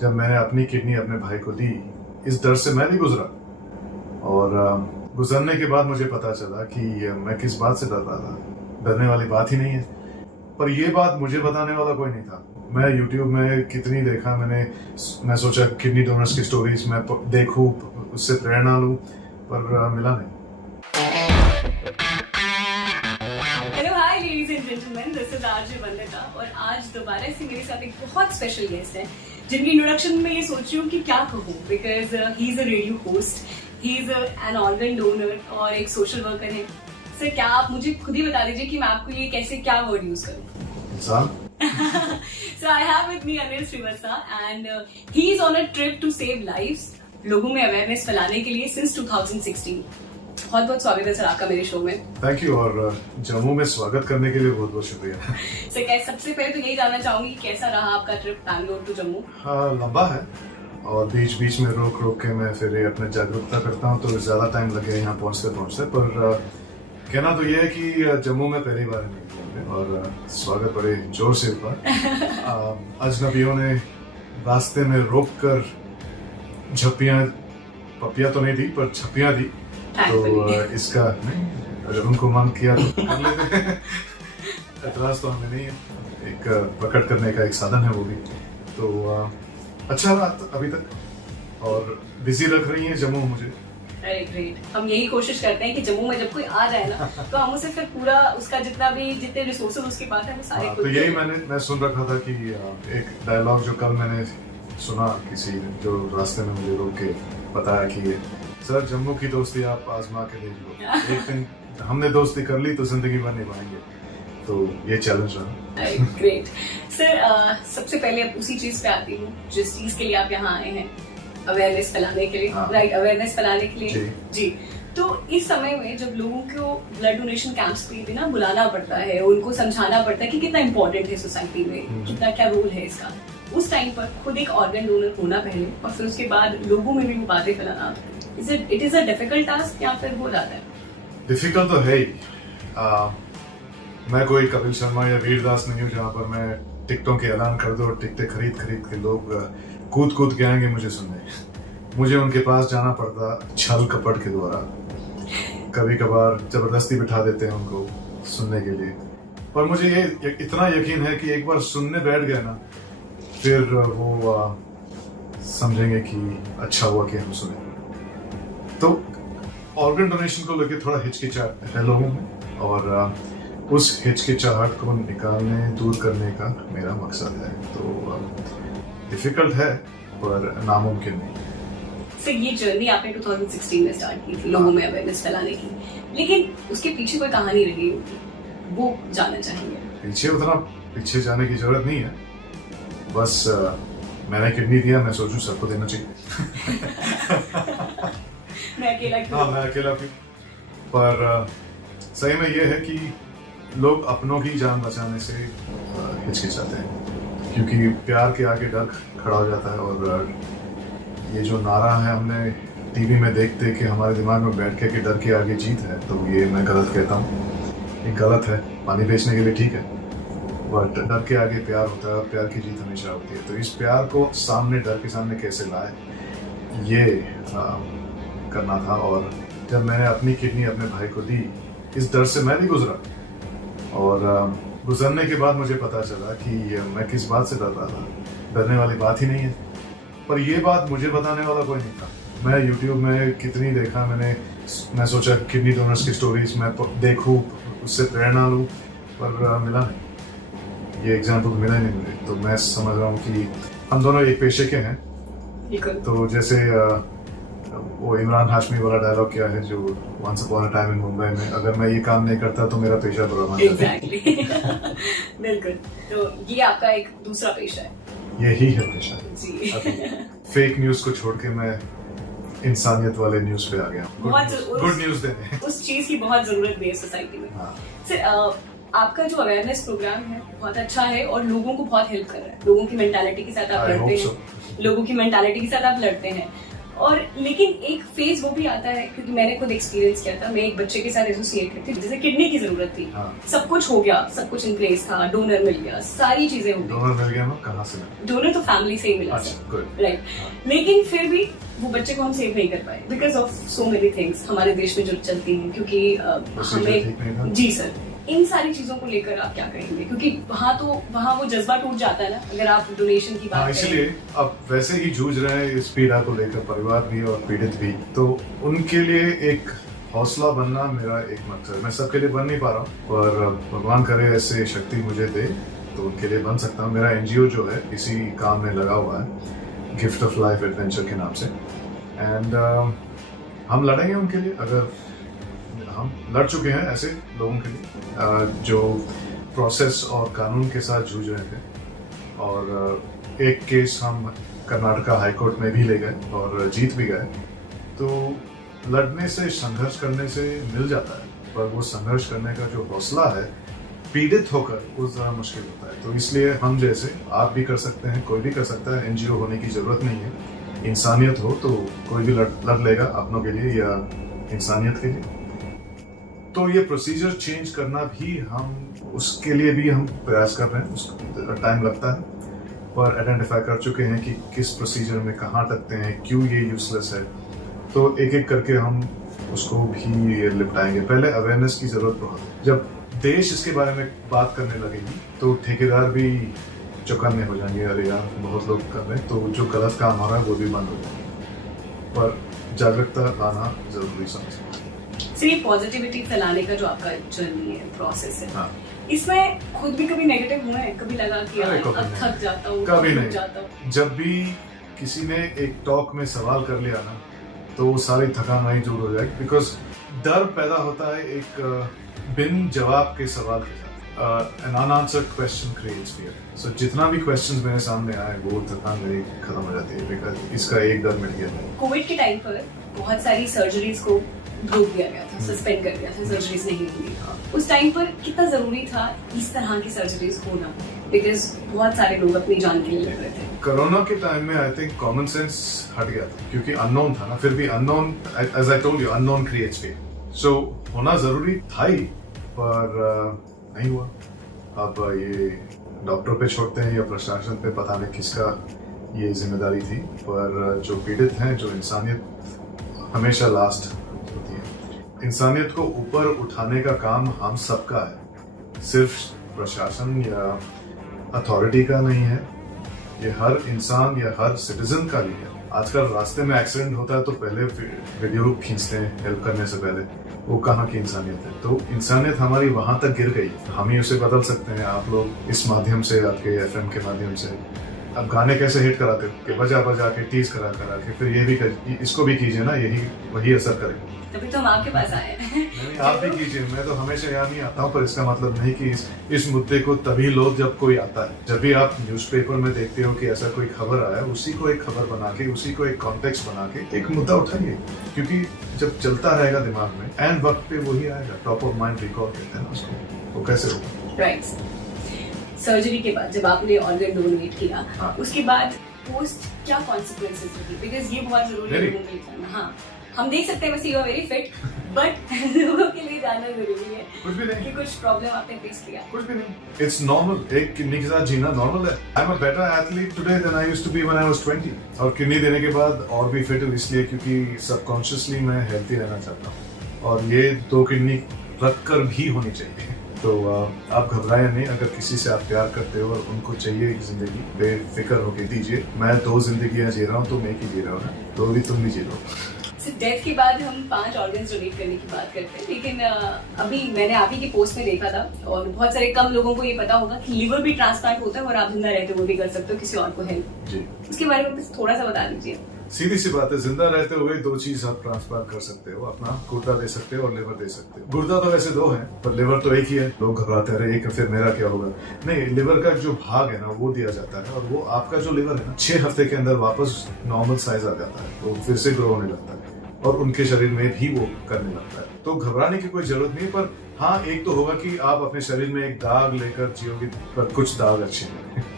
जब मैंने अपनी किडनी अपने भाई को दी, इस डर से मैं भी गुजरा और गुजरने के बाद मुझे पता चला कि मैं किस बात से डर रहा था। डरने वाली बात ही नहीं है, पर ये बात मुझे बताने वाला कोई नहीं था। मैं YouTube में कितनी देखा मैं सोचा किडनी डोनर्स की स्टोरीज मैं देखूं, उससे प्रेरणा लूं, पर मिला नहीं। Hello hi ladies and gentleman, this is RJ Vandita और आज दोबारा से मेरे साथ एक बहुत स्पेशल गेस्ट है जिनकी इंट्रोडक्शन में ये सोच रही हूँ कि क्या कहूँ, because he is a radio host, he is an organ donor और एक सोशल वर्कर है। सर क्या आप मुझे खुद ही बता दीजिए कि मैं आपको ये कैसे क्या वर्ड यूज करूँ? इंसान। So I have with me Anil Srivastava and he is on a trip to save lives, लोगों में अवेयरनेस फैलाने के लिए since 2016। बहुत बहुत स्वागत है सर आपका मेरे शो में। थैंक यू, और जम्मू में स्वागत करने के लिए बहुत बहुत शुक्रिया। सर सबसे पहले तो यही जानना चाहूंगी कैसा रहा आपका ट्रिप बैंगलोर टू जम्मू? हाँ, लंबा है और बीच बीच में रोक रोक के मैं फिर अपने जागरूकता करता हूँ, तो ज्यादा टाइम लगे यहाँ पहुँचते। पर कहना तो ये है कि जम्मू में पहली बार नहीं और स्वागत बड़े जोर से हुआ। अजनबियों ने रास्ते में रोक कर पपियां तो नहीं दी पर छपियां दी, तो इसका नहीं, अगर उनको मन किया तो कर लेते हैं। एतराज तो हमें नहीं है, एक प्रकट करने का एक साधन है वो भी। तो अच्छा रहा अभी तक और बिजी रख रही है जम्मू मुझे। Very great. हम यही कोशिश करते हैं कि जम्मू में जब कोई आ जाए ना तो हम उसे फिर पूरा उसका जितने रिसोर्सेज उसके पास है वो सारे तो यही मैं सुन रखा था कि एक डायलॉग जो कल मैंने सुना किसी जो रास्ते में मुझे रोक के बताया कि सर जम्मू की दोस्ती आप आजमा के देख लो, एक दिन हमने दोस्ती कर ली तो जिंदगी भर निभाएंगे, तो ये चैलेंज रहा। ग्रेट सर, सबसे पहले अब उसी चीज पे आती हूँ जिस चीज के लिए आप यहाँ आए हैं, अवेयरनेस फैलाने के लिए। राइट, अवेयरनेस फैलाने के लिए जी। तो इस समय में जब लोगों को ब्लड डोनेशन कैंप्स पे भी ना बुलाना पड़ता है, उनको समझाना पड़ता है कि कितना इम्पोर्टेंट है सोसाइटी में, कितना क्या रोल है इसका, उस टाइम पर खुद एक ऑर्गन डोनर होना पहले और फिर उसके बाद लोगों में भी वो बातें फैलाना, it is a difficult task या फिर हो जाता है? डिफिकल्ट तो है ही। मैं कोई कपिल शर्मा या वीरदास नहीं हूँ जहाँ पर मैं टिकटों के ऐलान कर दो और टिकटें खरीद के लोग कूद के आएंगे मुझे सुनने। मुझे उनके पास जाना पड़ता छल कपट के द्वारा, कभी कभार जबरदस्ती बिठा देते हैं उनको सुनने के लिए। पर मुझे ये इतना यकीन है कि एक बार सुनने बैठ गए ना, फिर वो समझेंगे कि अच्छा हुआ कि हम सुने। तो ऑर्गन डोनेशन को लेकर थोड़ा हिचकिचाहट है लोगों में और उस हिचकिचाहट को निकालने, दूर करने का मेरा मकसद है। तो डिफिकल्ट है पर नामुमकिन नहीं। सर ये जर्नी आपने 2016 में स्टार्ट की थी लोगों में अवेयरनेस फैलाने की, लेकिन उसके पीछे कोई कहानी रही होगी, वो जानना चाहेंगे। उतना पीछे जाने की जरूरत नहीं है, बस मैंने किडनी दिया, मैं सोचूं सबको देना चाहिए। मैं अकेला क्यों? हाँ, मैं अकेला क्यों? पर सही में ये है कि लोग अपनों की जान बचाने से हिचकिचाते हैं, क्योंकि प्यार के आगे डर खड़ा हो जाता है। और ये जो नारा है हमने टीवी में देखते कि हमारे दिमाग में बैठ के कि डर के आगे जीत है, तो ये मैं गलत कहता हूँ। ये गलत है, पानी बेचने के लिए ठीक है, बट डर के आगे प्यार होता है और प्यार की जीत हमेशा होती है। तो इस प्यार को सामने, डर के सामने कैसे लाए, ये करना था। और जब मैंने अपनी किडनी अपने भाई को दी, इस डर से मैं भी गुजरा और गुजरने के बाद मुझे पता चला कि मैं किस बात से डर रहा था। डरने वाली बात ही नहीं है, पर ये बात मुझे बताने वाला कोई नहीं था। मैं YouTube में कितनी देखा मैं सोचा किडनी डोनर्स की स्टोरीज मैं देखूं, उससे प्रेरणा लूं, पर मिला नहीं। ये एग्जाम्पल मिला ही नहीं मुझे। तो मैं समझ रहा हूँ कि हम दोनों एक पेशे के हैं। तो जैसे वो इमरान हाशमी वाला डायलॉग क्या है जो once upon a time in Mumbai में, अगर मैं ये काम नहीं करता तो मेरा पेशा बुरा मान जाता। एग्जैक्टली। बिल्कुल। तो ये आपका एक दूसरा पेशा है। यही है पेशा जी। फेक न्यूज को छोड़ के मैं इंसानियत वाले न्यूज पे आ गया, गुड न्यूज देने। उस चीज की बहुत जरूरत भी है सोसाइटी में। सर आपका जो अवेयरनेस प्रोग्राम है बहुत अच्छा है और लोगों को बहुत हेल्प कर रहा है। लोगों की मेंटालिटी के साथ आप लड़ते हैं, लोगों की मेंटालिटी के साथ आप लड़ते हैं और लेकिन एक फेज वो भी आता है, क्योंकि मैंने खुद एक्सपीरियंस किया था, मैं एक बच्चे के साथ एसोसिएट थी जैसे किडनी की जरूरत थी। हाँ। सब कुछ हो गया, सब कुछ इन प्लेस था, डोनर मिल गया, सारी चीजें हो गई। डोनर मिल गया ना, कहाँ से? डोनर तो फैमिली से ही मिला, राइट। लेकिन फिर भी वो बच्चे को हम सेव नहीं कर पाए because of so many things हमारे देश में जो चलती हैं, क्योंकि हमें, जी सर, इन सारी चीजों को लेकर आप क्या कहेंगे? क्योंकि वहाँ वो जज्बा टूट जाता है ना अगर आप डोनेशन की बात करें। इसलिए अब वैसे ही जूझ रहे हैं इस पीड़ा को लेकर परिवार भी और पीड़ित भी, तो उनके लिए एक हौसला बनना मेरा एक मकसद। मैं सबके लिए बन नहीं पा रहा हूँ, पर भगवान करे ऐसे शक्ति मुझे दे तो उनके लिए बन सकता हूँ। मेरा एनजीओ जो है इसी काम में लगा हुआ है, गिफ्ट ऑफ लाइफ एडवेंचर के नाम से, एंड हम लड़ेंगे उनके लिए। अगर हम लड़ चुके हैं ऐसे लोगों के लिए जो प्रोसेस और कानून के साथ जूझ रहे थे, और एक केस हम कर्नाटका हाई कोर्ट में भी ले गए और जीत भी गए। तो लड़ने से, संघर्ष करने से मिल जाता है, पर वो संघर्ष करने का जो हौसला है पीड़ित होकर वो ज़रा मुश्किल होता है। तो इसलिए हम जैसे, आप भी कर सकते हैं, कोई भी कर सकता है, एनजीओ होने की जरूरत नहीं है। इंसानियत हो तो कोई भी लड़ लेगा अपनों के लिए या इंसानियत के लिए। तो ये प्रोसीजर चेंज करना भी, हम उसके लिए भी हम प्रयास कर रहे हैं, उसका टाइम लगता है, पर आइडेंटिफाई कर चुके हैं कि किस प्रोसीजर में कहाँ अटकते हैं, क्यों ये यूजलेस है। तो एक एक करके हम उसको भी निपटाएंगे। पहले अवेयरनेस की जरूरत बहुत है। जब देश इसके बारे में बात करने लगेगी तो ठेकेदार भी चौकन्ने हो जाएंगे, अरे यार बहुत लोग कर रहे हैं, तो जो गलत काम हो रहा है वो भी बंद हो जाएगा। पर जागरूकता लाना जरूरी समझ। सिर्फ पॉजिटिविटी फैलाने का जो आपका जर्नी है, प्रोसेस है, हाँ। इसमें खुद भी कभी नेगेटिव हुआ है? कभी लगा कि यार अब थक जाता हूँ, कभी नहीं। जब भी किसी ने एक टॉक में सवाल कर लिया ना, तो वो सारी थकान वहीं दूर हो जाएगी। बिकॉज डर पैदा होता है एक बिन जवाब के सवाल के साथ। An unanswered question creates fear. So जितना भी क्वेश्चंस मेरे सामने आए वो थकान मेरी खत्म हो जाती है, बिकॉज इसका एक डर मिट गया। कोविड के टाइम पर बहुत सारी सर्जरीज को रोक दिया गया था, सस्पेंड कर दिया था, सर्जरीज नहीं होंगी। उस टाइम पर कितना जरूरी था इस तरह की सर्जरीज होना, बिकॉज बहुत सारे लोग अपनी जान के लिए लड़ रहे थे। कोरोना के टाइम में आई थिंक कॉमन सेंस हट गया था, क्योंकि अननोन था ना। फिर भी unknown, as I told you, unknown creates fear. So होना जरूरी था ही, पर नहीं हुआ। अब ये डॉक्टर पे छोड़ते हैं या प्रशासन पे, पता नहीं किसका ये जिम्मेदारी थी, पर जो पीड़ित हैं, जो इंसानियत हमेशा लास्ट होती है। इंसानियत को ऊपर उठाने का काम हम सबका है, सिर्फ प्रशासन या अथॉरिटी का नहीं है, ये हर इंसान या हर सिटीजन का भी है। आजकल रास्ते में एक्सीडेंट होता है तो पहले वीडियो खींचते हैं हेल्प करने से पहले, वो कहाँ की इंसानियत है? तो इंसानियत हमारी वहां तक गिर गई। हम ही उसे बदल सकते हैं। आप लोग इस माध्यम से, आपके एफएम के माध्यम से, अब गाने कैसे हिट कराते हो कि बजा बजा के, टीज करा करा के, फिर ये भी इसको भी कीजिए ना, यही वही असर करेगा। तभी तो हम आपके पास आए हैं। आप भी कीजिए। मैं तो हमेशा यहाँ नहीं आता हूँ, पर इसका मतलब नहीं कि इस मुद्दे को तभी लो जब कोई आता है। जब भी आप न्यूज़पेपर में देखते हो कि ऐसा कोई खबर आया, उसी को एक खबर बना के, उसी को एक कॉन्टेक्स्ट बना के एक मुद्दा उठाइए, क्योंकि जब चलता रहेगा दिमाग में, एंड वक्त पे वही आएगा। टॉप ऑफ माइंड रिकॉल कहते हैं ना उसको, वो कैसे होगा? राइट। सर्जरी के बाद जब आपने ऑर्गन डोनेट किया, हाँ। उसके बाद पोस्ट क्या कॉन्सिक्वेंसेस होगी? बिकॉज ये बहुत जरूरी है लोगों के लिए जानना। हाँ, हम देख सकते हैं वैसे you are very fit, but लोगों के लिए जानना जरूरी है। कुछ भी नहीं कि कुछ प्रॉब्लम आपने फेस किया? कुछ भी नहीं। It's normal. एक किडनी के साथ जीना नॉर्मल है। I am a better athlete today than I used to be when I was 20। और किडनी देने के बाद और भी फिट हूं, इसलिए क्योंकि सबकॉन्शियसली मैं हेल्थी रहना चाहता हूँ, और ये 2 किडनी रख कर भी होनी चाहिए। तो आप घबराएं नहीं। अगर किसी से आप प्यार करते हो और उनको चाहिए एक जिंदगी, बेफिक्र होके दीजिए। मैं 2 जिंदगियां जी रहा हूँ, तुम एक ही जी रहे हो ना, तो भी तुम भी जी लो। डेथ के बाद हम 5 ऑर्गन्स डोनेट करने की बात करते हैं, लेकिन अभी मैंने आप ही की पोस्ट में देखा था, और बहुत सारे कम लोगों को ये पता होगा कि लिवर भी ट्रांसप्लांट होता है और आप जिंदा रहते वो भी कर सकते हो किसी और को हेल्प। जी, उसके बारे में थोड़ा सा बता दीजिए। सीधी सी बात है, जिंदा रहते हुए 2 चीज आप ट्रांसप्लांट कर सकते हो। अपना गुर्दा दे सकते हो और लिवर दे सकते हो। गुर्दा तो वैसे 2 है, पर लिवर तो एक ही है। लोग घबराते हैं, एक फिर मेरा क्या होगा? नहीं, लिवर का जो भाग है ना वो दिया जाता है, और वो आपका जो लिवर है ना 6 हफ्ते के अंदर वापस नॉर्मल साइज आ जाता है, वो फिर से ग्रो होने लगता है, और उनके शरीर में भी वो करने लगता है। तो घबराने की कोई जरूरत नहीं, पर हाँ एक तो होगा कि आप अपने शरीर में एक दाग लेकर जियोगे, पर कुछ दाग अच्छे हैं।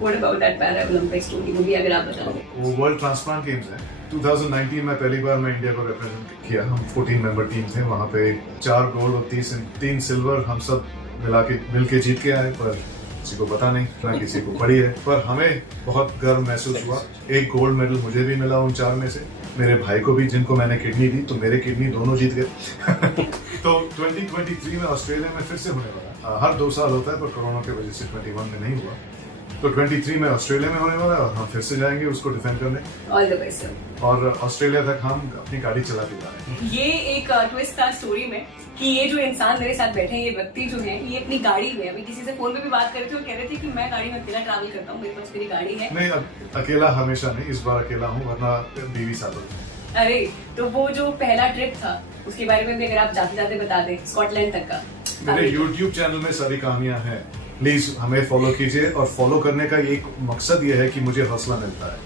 What about that Paralympic story? वो भी अगर आप बताओगे। वो वर्ल्ड ट्रांसप्लांट गेम्स हैं। 2019 में पहली बार मैं इंडिया को रिप्रेजेंट किया। हम 14 मेंबर टीम थे, वहाँ पे 4 गोल्ड और 3 सिल्वर हम सब मिल के जीत के आए, पर किसी को पता नहीं, ना किसी को पड़ी है। पर हमें बहुत गर्व महसूस हुआ। एक गोल्ड मेडल मुझे भी मिला उन 4 में से, मेरे भाई को भी, जिनको मैंने किडनी दी, तो मेरे किडनी दोनों जीत गए। तो 2023 में ऑस्ट्रेलिया में फिर से होने वाला। हर 2 साल होता है, पर कोरोना की वजह से 21 में नहीं हुआ। तो 23 में ऑस्ट्रेलिया में होने वाला है और हम फिर से जाएंगे उसको डिफेंड करने। All the best sir. और ऑस्ट्रेलिया तक हम अपनी गाड़ी चला के जा रहे हैं। ये एक ट्विस्ट था स्टोरी में कि ये जो इंसान मेरे साथ बैठे हैं, ये व्यक्ति जो है, ये अपनी गाड़ी में, अभी किसी से फोन पे भी बात कर रहे थे, वो कह रहे थे कि मैं गाड़ी में अकेला ट्रैवल करता हूँ, मेरे पास मेरी गाड़ी है। नहीं, अकेला हमेशा नहीं, इस बार अकेला हूँ, वरना बीवी साथ होती। अरे तो वो जो पहला ट्रिप था उसके बारे में भी अगर आप जाते जाते बता दें, स्कॉटलैंड तक का। मेरे YouTube चैनल में सारी कहानियां हैं, प्लीज हमें फॉलो कीजिए। और फॉलो करने का एक मकसद ये है कि मुझे हौसला मिलता है,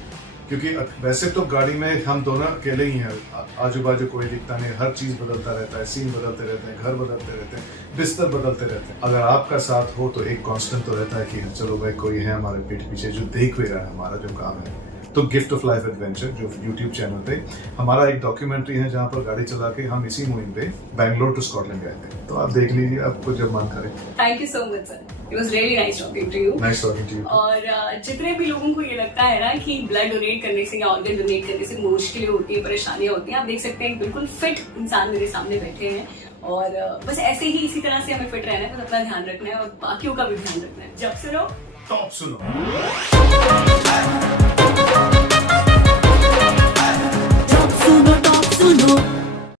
क्योंकि वैसे तो गाड़ी में हम दोनों अकेले ही हैं, आजू बाजू कोई दिखता नहीं, हर चीज बदलता रहता है, सीन बदलते रहते हैं, घर बदलते रहते हैं, बिस्तर बदलते रहते हैं। अगर आपका साथ हो तो एक कांस्टेंट तो रहता है कि चलो भाई कोई है हमारे पीठ पीछे जो देख भी रहा है हमारा जो काम है। तो गिफ्ट ऑफ लाइफ एडवेंचर जो YouTube चैनल पे हमारा एक डॉक्यूमेंट्री है, जहाँ पर गाड़ी चला के हम इसी मुहिम पे बैंगलोर टू स्कॉटलैंड गए थे। तो आप देख लीजिए, आपको जब मन करे। Thank you so much sir, it was really nice talking to you. Nice talking to you. और जितने भी लोगों को ये लगता है ना कि ब्लड डोनेट करने से या ऑर्गन डोनेट करने से मुश्किलें होती है, परेशानियां होती हैं, आप देख सकते हैं बिल्कुल फिट इंसान मेरे सामने बैठे हैं। और बस ऐसे ही इसी तरह से हमें फिट रहना है, बस अपना ध्यान रखना है और बाकियों का भी ध्यान रखना है। जब सुनो टॉप सुनो।